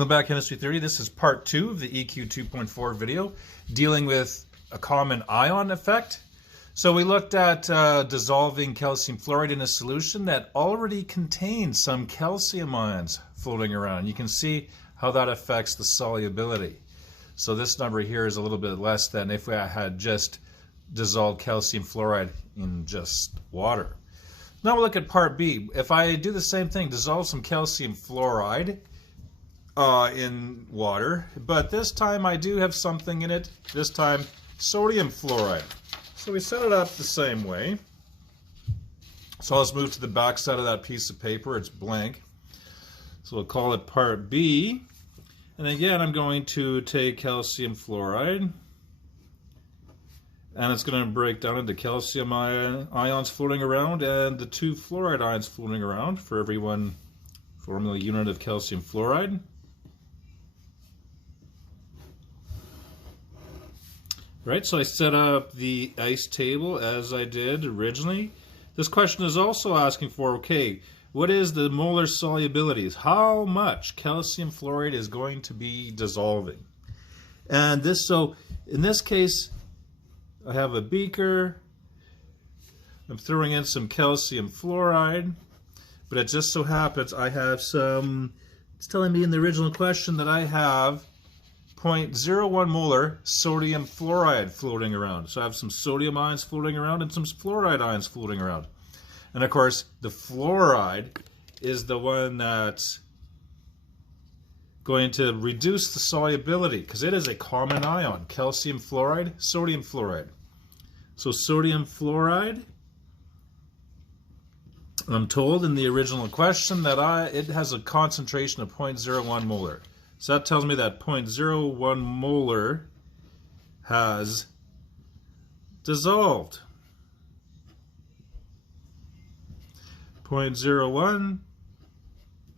Welcome back, Chemistry Theory. This is part 2 of the EQ2.4 video dealing with a common ion effect. So we looked at dissolving calcium fluoride in a solution that already contains some calcium ions floating around. You can see how that affects the solubility. So this number here is a little bit less than if we had just dissolved calcium fluoride in just water. Now we'll look at part B. If I do the same thing, dissolve some calcium fluoride in water, but this time I do have something in it, this time sodium fluoride. So we set it up the same way. So let's move to the back side of that piece of paper. It's blank. So we'll call it part B. And again, I'm going to take calcium fluoride, and it's going to break down into calcium ions floating around and the 2 fluoride ions floating around for every one formula unit of calcium fluoride. Right, so I set up the ice table as I did originally. This question is also asking for, okay, what is the molar solubilities? How much calcium fluoride is going to be dissolving? And this, so in this case, I have a beaker. I'm throwing in some calcium fluoride, but it just so happens I have some, it's telling me in the original question that I have 0.01 molar sodium fluoride floating around. So I have some sodium ions floating around and some fluoride ions floating around. And of course, the fluoride is the one that's going to reduce the solubility because it is a common ion. Calcium fluoride, sodium fluoride. So sodium fluoride, I'm told in the original question that it has a concentration of 0.01 molar. So that tells me that 0.01 molar has dissolved. 0.01,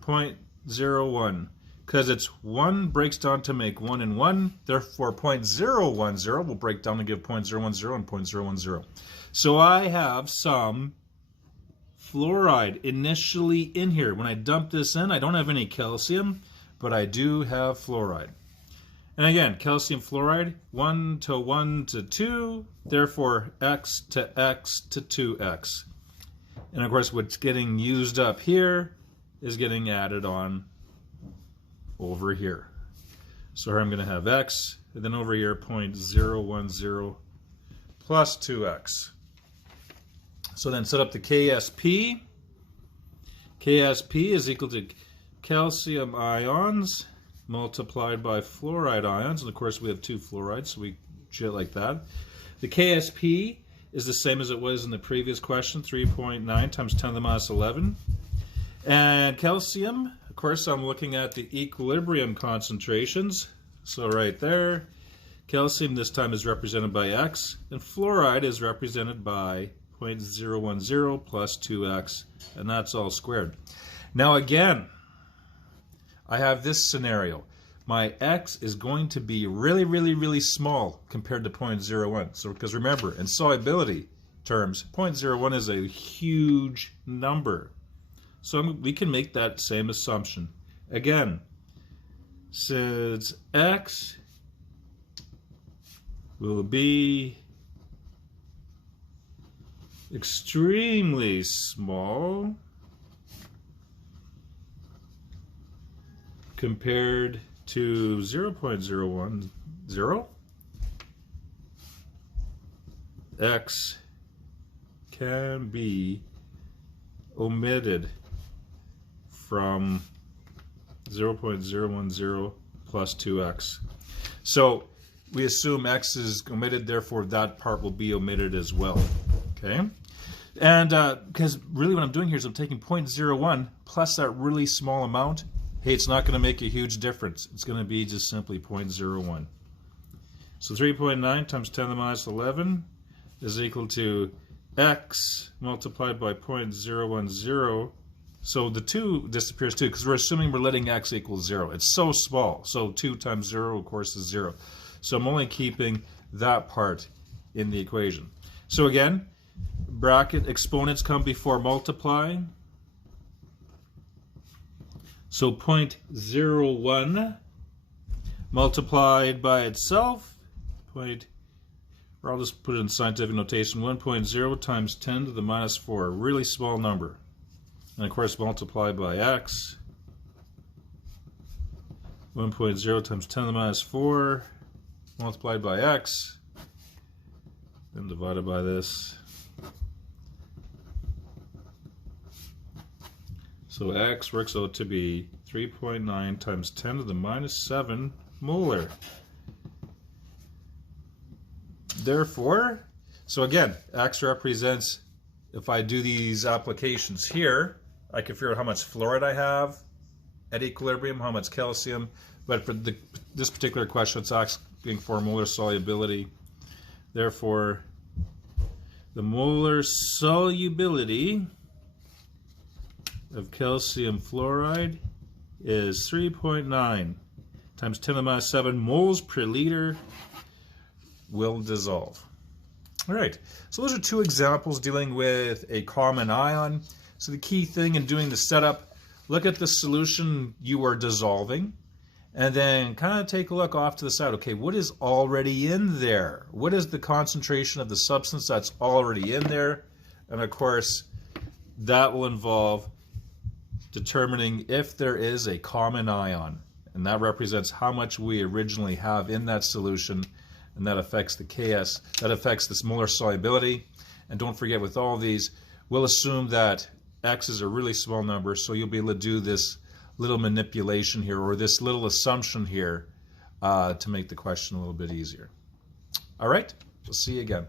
0.01. Because it's 1 breaks down to make 1 and 1, therefore 0.010 will break down to give 0.010 and 0.010. So I have some fluoride initially in here. When I dump this in, I don't have any calcium, but I do have fluoride. And again, calcium fluoride, 1 to 1 to 2, therefore x to x to 2x. And of course, what's getting used up here is getting added on over here. So here I'm going to have x, and then over here 0.010 plus 2x. So then set up the KSP. KSP is equal to calcium ions multiplied by fluoride ions. And of course we have 2 fluorides, so we treat it like that. The KSP is the same as it was in the previous question, 3.9 times 10 to the minus 11. And calcium, of course, I'm looking at the equilibrium concentrations. So right there, calcium this time is represented by x, and fluoride is represented by 0.010 plus 2x, and that's all squared. Now again, I have this scenario. My x is going to be really, really, really small compared to 0.01. So, because remember, in solubility terms, 0.01 is a huge number. So we can make that same assumption. Again, since x will be extremely small compared to 0.010, x can be omitted from 0.010 plus 2x. So we assume x is omitted, therefore that part will be omitted as well. Okay? And because really what I'm doing here is I'm taking 0.01 plus that really small amount. Hey, it's not going to make a huge difference. It's going to be just simply 0.01. So 3.9 times 10 to the minus 11 is equal to x multiplied by 0.010. So the 2 disappears too, because we're assuming we're letting x equal 0. It's so small. So 2 times 0, of course, is 0. So I'm only keeping that part in the equation. So again, bracket exponents come before multiplying. So 0.01 multiplied by itself, or I'll just put it in scientific notation, 1.0 times 10 to the minus 4, a really small number. And of course multiplied by x, 1.0 times 10 to the minus 4 multiplied by x, then divided by this. So x works out to be 3.9 times 10 to the minus 7 molar. Therefore, so again, x represents, if I do these applications here, I can figure out how much fluoride I have at equilibrium, how much calcium, but for this particular question, it's asking for molar solubility. Therefore, the molar solubility of calcium fluoride is 3.9 times 10 to the minus 7 moles per liter will dissolve. All right, so those are two examples dealing with a common ion. So the key thing in doing the setup, look at the solution you are dissolving, and then kind of take a look off to the side. Okay, what is already in there? What is the concentration of the substance that's already in there? And of course, that will involve determining if there is a common ion, and that represents how much we originally have in that solution, and that affects the Ks, that affects this molar solubility. And don't forget, with all these, we'll assume that x is a really small number, so you'll be able to do this little manipulation here, or this little assumption here, to make the question a little bit easier. All right, we'll see you again.